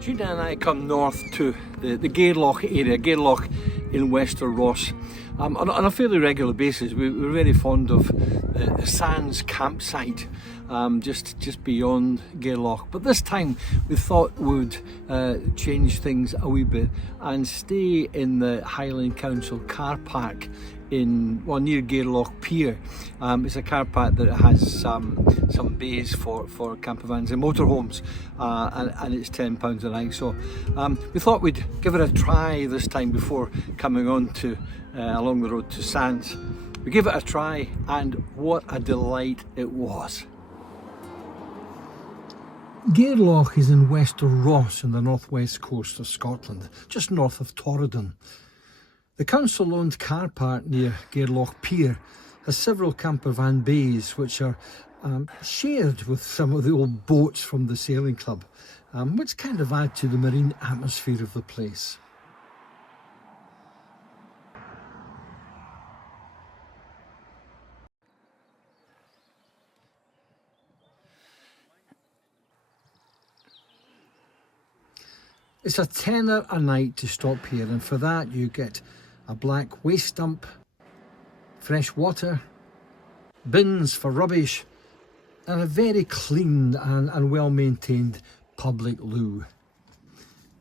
Gina and I come north to the Gairloch area, Gairloch in Wester Ross, on a fairly regular basis. We're very fond of the Sands campsite, just beyond Gairloch. But this time we thought we would change things a wee bit and stay in the Highland Council car park near Gairloch Pier. It's a car park that has some bays for campervans and motorhomes, and it's £10 a night. So we thought we'd give it a try this time before coming on to along the road to Sands. We gave it a try, and what a delight it was. Gairloch is in Wester Ross on the northwest coast of Scotland, just north of Torridon. The council-owned car park near Gairloch Pier has several campervan bays which are shared with some of the old boats from the sailing club, which kind of add to the marine atmosphere of the place. It's a tenner a night to stop here, and for that you get a black waste dump, fresh water, bins for rubbish, and a very clean and well maintained public loo.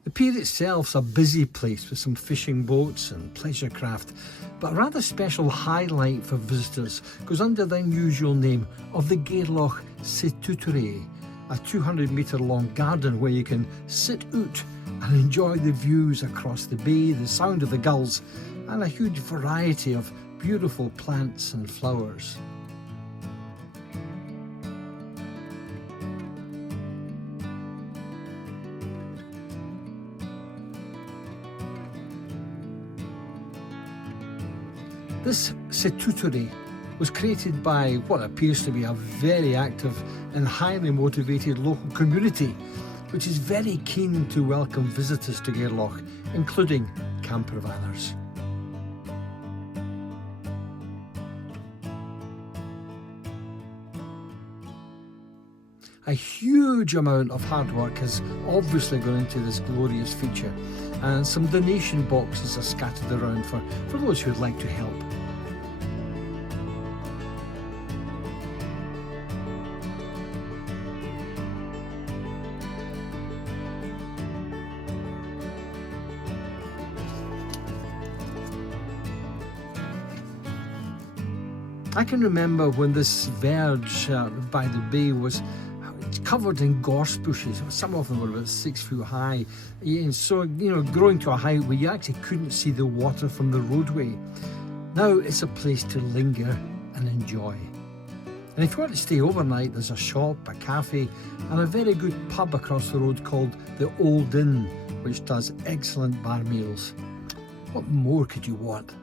The pier itself's a busy place with some fishing boats and pleasure craft, but a rather special highlight for visitors goes under the unusual name of the Gairloch Setutore, a 200-metre long garden where you can sit out and enjoy the views across the bay, the sound of the gulls, and a huge variety of beautiful plants and flowers. This Setutore was created by what appears to be a very active and highly motivated local community, which is very keen to welcome visitors to Gairloch, including campervanners. A huge amount of hard work has obviously gone into this glorious feature, and some donation boxes are scattered around for those who would like to help. I can remember when this verge by the bay was covered in gorse bushes. Some of them were about 6 foot high, and so growing to a height where you actually couldn't see the water from the roadway. Now it's a place to linger and enjoy. And if you want to stay overnight, there's a shop, a cafe, and a very good pub across the road called the Old Inn, which does excellent bar meals. What more could you want?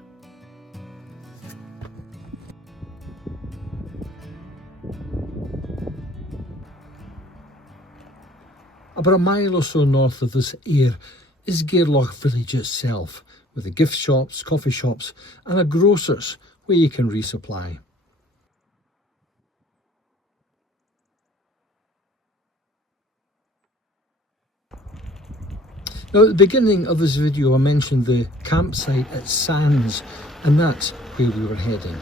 About a mile or so north of this Aire is Gairloch village itself, with the gift shops, coffee shops and a grocer's where you can resupply. Now, at the beginning of this video I mentioned the campsite at Sands, and that's where we were heading.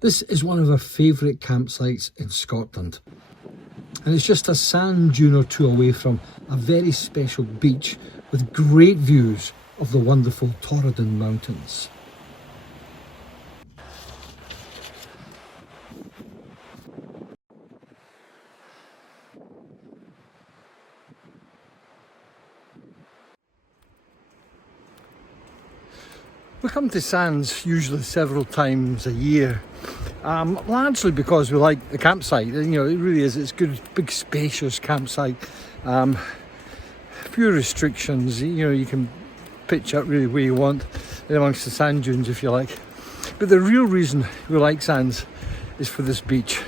This is one of our favourite campsites in Scotland. And it's just a sand dune or two away from a very special beach with great views of the wonderful Torridon Mountains. We come to Sands usually several times a year, largely because we like the campsite. You know, it really is, it's good, big spacious campsite. Few restrictions, you know, you can pitch up really where you want amongst the sand dunes if you like. But the real reason we like Sands is for this beach.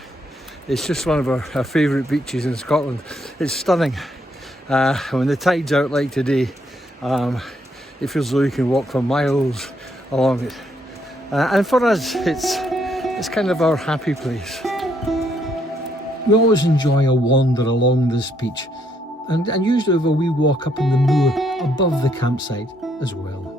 It's just one of our favourite beaches in Scotland. It's stunning. When the tide's out like today, it feels as though you can walk for miles along it. And for us, it's kind of our happy place. We always enjoy a wander along this beach, and usually have a wee walk up in the moor above the campsite as well.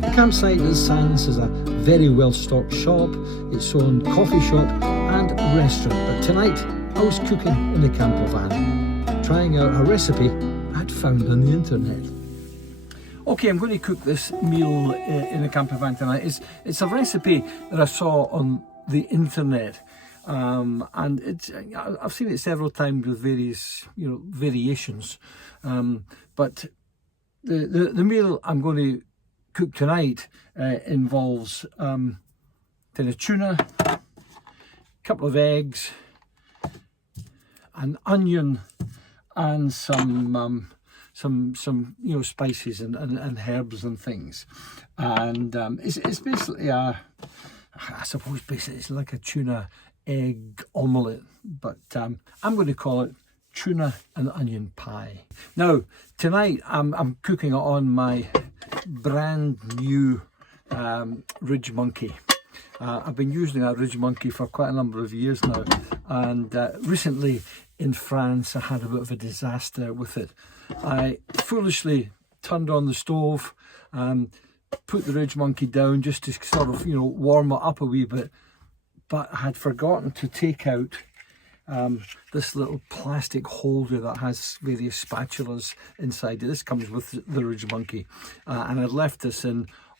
The campsite at Sands has a very well stocked shop, its own coffee shop and restaurant, but tonight I was cooking in a camper van, trying out a recipe I'd found on the internet. Okay, I'm going to cook this meal in a camper van tonight. It's a recipe that I saw on the internet, and I've seen it several times with various variations, but the meal I'm going to cook tonight involves tin of tuna, a couple of eggs, an onion, and some spices and herbs and things. And it's basically I suppose it's like a tuna egg omelette, but I'm going to call it tuna and onion pie. Now tonight I'm cooking it on my brand new Ridgemonkey. I've been using that Ridgemonkey for quite a number of years now, and recently in France I had a bit of a disaster with it. I foolishly turned on the stove, put the Ridgemonkey down just to sort of warm it up a wee bit, but I had forgotten to take out this little plastic holder that has various spatulas inside it. This comes with the Ridgemonkey, and I'd left this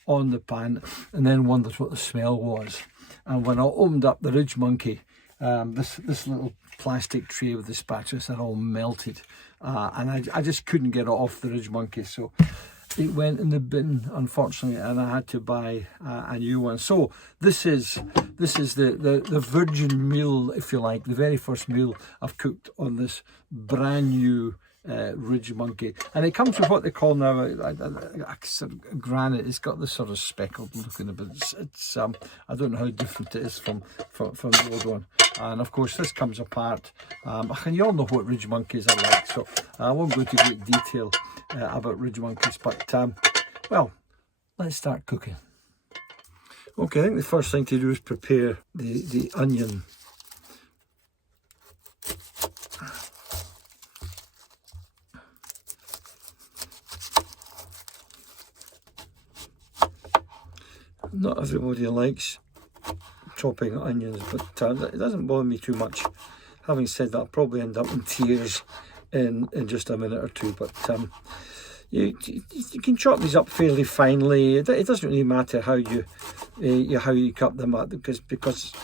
on the pan and then wondered what the smell was. And when I opened up the Ridgemonkey, this little plastic tray with the spatulas had all melted, and I just couldn't get it off the Ridgemonkey, so it went in the bin, unfortunately, and I had to buy a new one. So this is the virgin meal, if you like, the very first meal I've cooked on this brand new Ridgemonkey, and it comes with what they call now a sort of granite. It's got this sort of speckled look in it, but it's I don't know how different it is from the old one. And of course this comes apart, and you all know what Ridgemonkeys are like, so I won't go into great detail about Ridgemonkeys, but well, let's start cooking. Okay, I think the first thing to do is prepare the onion. Not everybody likes chopping onions, but it doesn't bother me too much. having said that, I'll probably end up in tears in just a minute or two. But you can chop these up fairly finely. It doesn't really matter how you cut them up, because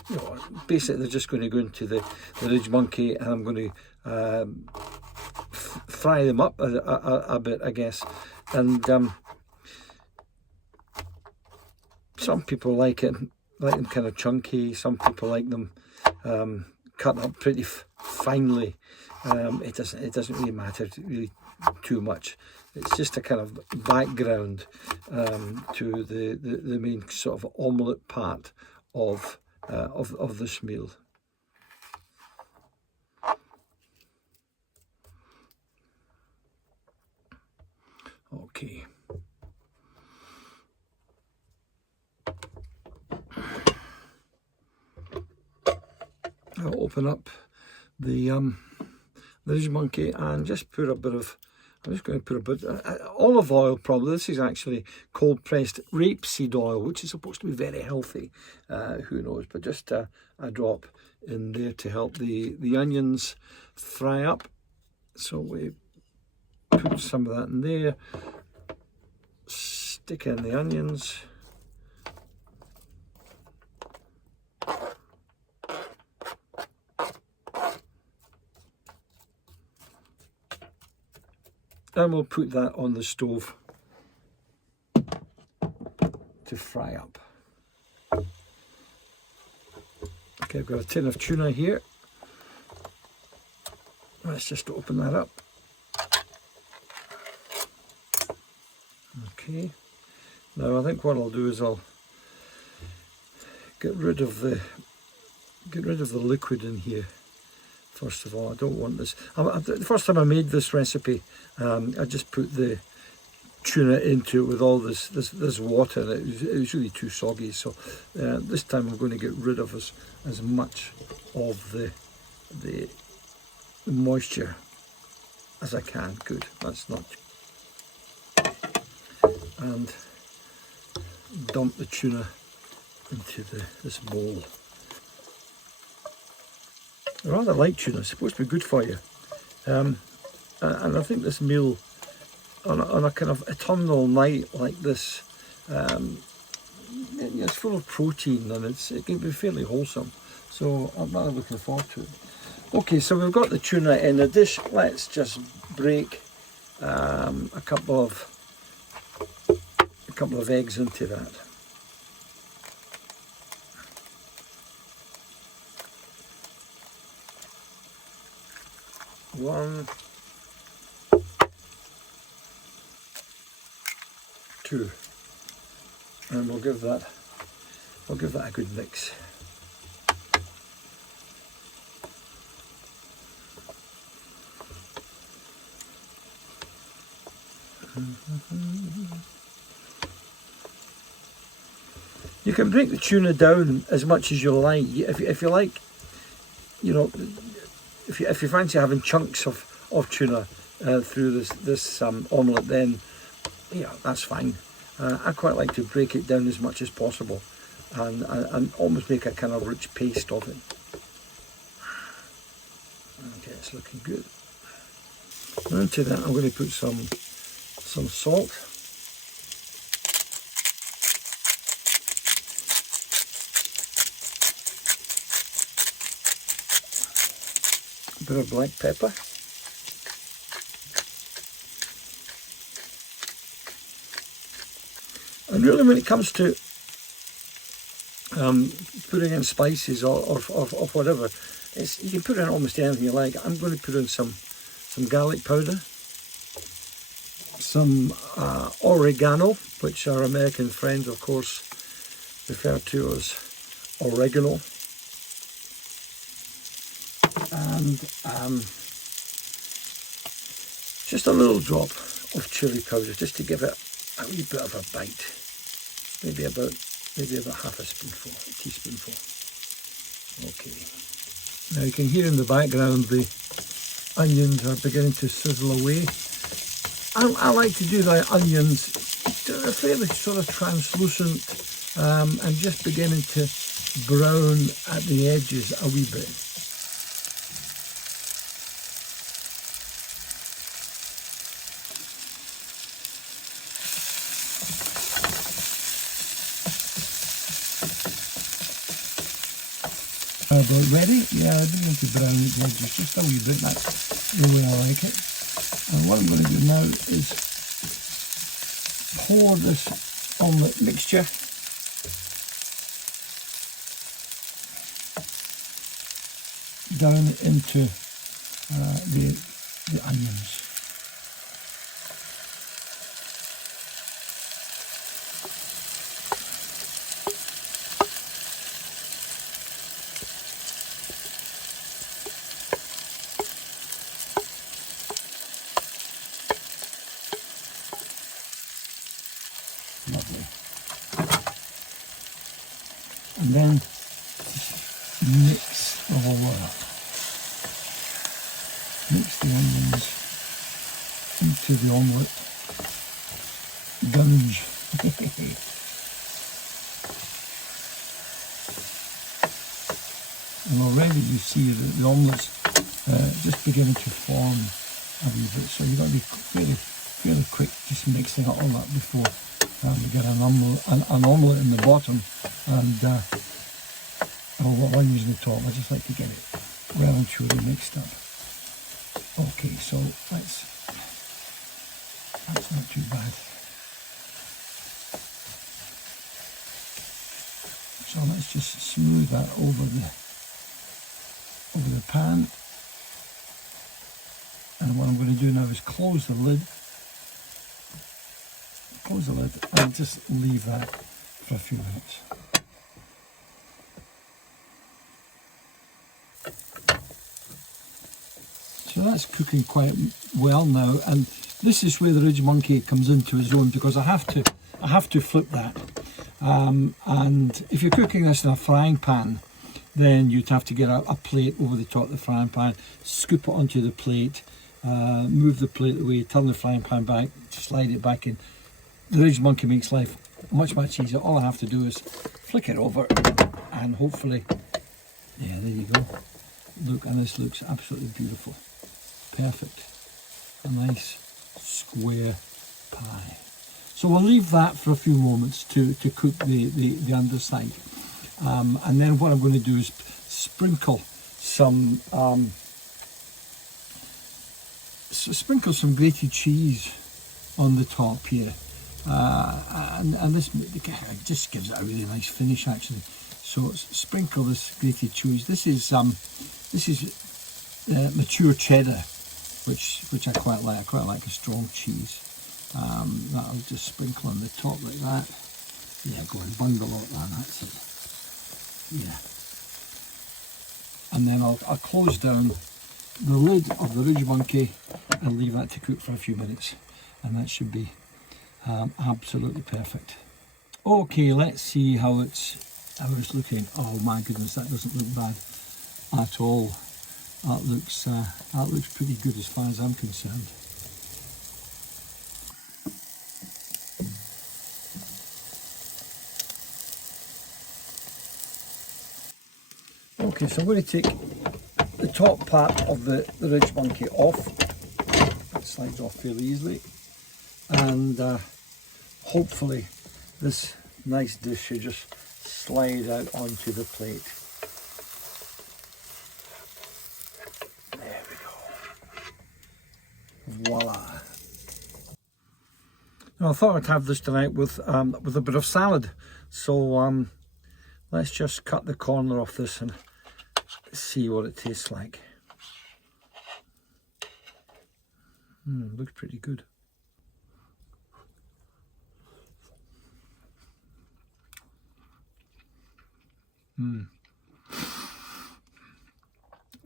you know, basically they're just going to go into the Ridgemonkey, and I'm going to fry them up a bit, I guess. And some people like them kind of chunky. Some people like them cut up pretty finely. It doesn't really matter really too much. It's just a kind of background to the main sort of omelette part of this meal. Okay. I'll open up the Ridgemonkey and just put a bit of, I'm just going to put a bit olive oil. Probably this is actually cold pressed rapeseed oil, which is supposed to be very healthy. Who knows? But just a drop in there to help the onions fry up. So we put some of that in there. Stick in the onions. And we'll put that on the stove to fry up. Okay, I've got a tin of tuna here. Let's just open that up. Okay. Now I think what I'll do is I'll get rid of the liquid in here. First of all, I don't want this. The first time I made this recipe, I just put the tuna into it with all this water, and it was really too soggy. So this time I'm going to get rid of as much of the moisture as I can. Good, that's not. And dump the tuna into this bowl. I rather like tuna. It's supposed to be good for you, and I think this meal on a kind of autumnal night like this, it's full of protein, and it can be fairly wholesome. So I'm rather looking forward to it. Okay, so we've got the tuna in the dish. Let's just break a couple of eggs into that. One, two, and we'll give that a good mix. You can break the tuna down as much as you like. If you like, you know. If you fancy having chunks of tuna through this omelette, then yeah, that's fine. I quite like to break it down as much as possible, and almost make a kind of rich paste of it. Okay, it's looking good. And into that, I'm going to put some salt. A bit of black pepper. And really, when it comes to putting in spices or whatever, you can put in almost anything you like. I'm going to put in some garlic powder, some oregano, which our American friends, of course, refer to as oregano. And just a little drop of chilli powder, just to give it a wee bit of a bite. Maybe about half a teaspoonful. Okay. Now you can hear in the background the onions are beginning to sizzle away. I like to do the onions fairly sort of translucent and just beginning to brown at the edges a wee bit. about ready. Yeah, I do want to brown the edges just a wee bit. That's the way I like it. And what I'm going to do now is pour this omelette mixture down into the onions. Lovely. And then mix all that. Mix the onions into the omelette. Gunge. And already you see that the omelette's just beginning to form a wee bit. So you've got to be fairly quick just mixing all that before we get an omelette in the bottom and onions in the top. I just like to get it well and truly mixed up. Okay, so that's not too bad. So let's just smooth that over the pan. And what I'm going to do now is close the lid. And just leave that for a few minutes. So that's cooking quite well now, and this is where the Ridgemonkey comes into his own, because I have to flip that. And if you're cooking this in a frying pan, then you'd have to get a plate over the top of the frying pan, scoop it onto the plate, move the plate away, turn the frying pan back, slide it back in. The Ridgemonkey makes life much easier. All I have to do is flick it over and hopefully, yeah, there you go. Look, and this looks absolutely beautiful. Perfect. A nice square pie. So we'll leave that for a few moments to cook the underside. And then what I'm going to do is sprinkle some grated cheese on the top here. And this just gives it a really nice finish actually. So sprinkle this grated cheese. This is mature cheddar, which I quite like. I quite like a strong cheese. That I'll just sprinkle on the top like that. Yeah, go and bundle up that. That's it. Yeah. And then I'll close down the lid of the Ridgemonkey and leave that to cook for a few minutes, and that should be absolutely perfect. Okay, let's see how it's looking. Oh my goodness, that doesn't look bad at all. That looks pretty good as far as I'm concerned. Okay, so I'm going to take the top part of the Ridgemonkey off. It slides off fairly easily, and hopefully this nice dish should just slide out onto the plate. There we go. Voila. Now I thought I'd have this tonight with a bit of salad. So let's just cut the corner off this and see what it tastes like. Looks pretty good.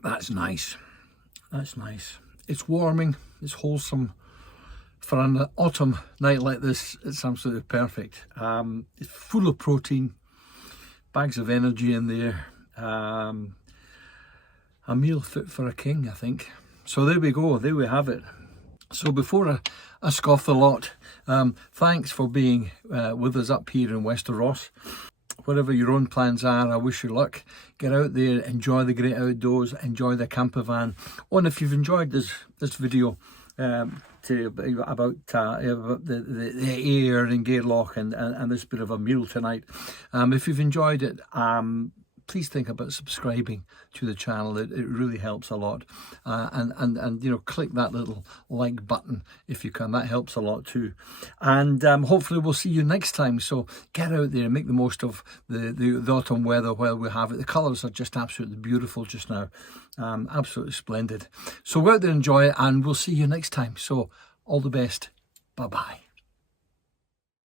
That's nice. That's nice. It's warming, it's wholesome. For an autumn night like this, it's absolutely perfect. It's full of protein, bags of energy in there. A meal fit for a king, I think. So there we go, there we have it. So before I scoff the lot, thanks for being with us up here in Wester Ross. Whatever your own plans are, I wish you luck. Get out there, enjoy the great outdoors, enjoy the camper van. Oh, and if you've enjoyed this video about the Aire and Gairloch and this bit of a meal tonight, if you've enjoyed it, please think about subscribing to the channel. It really helps a lot. And you know, click that little like button if you can. That helps a lot too. And hopefully we'll see you next time. So get out there and make the most of the autumn weather while we have it. The colours are just absolutely beautiful just now. Absolutely splendid. So go out there and enjoy it, and we'll see you next time. So all the best. Bye-bye.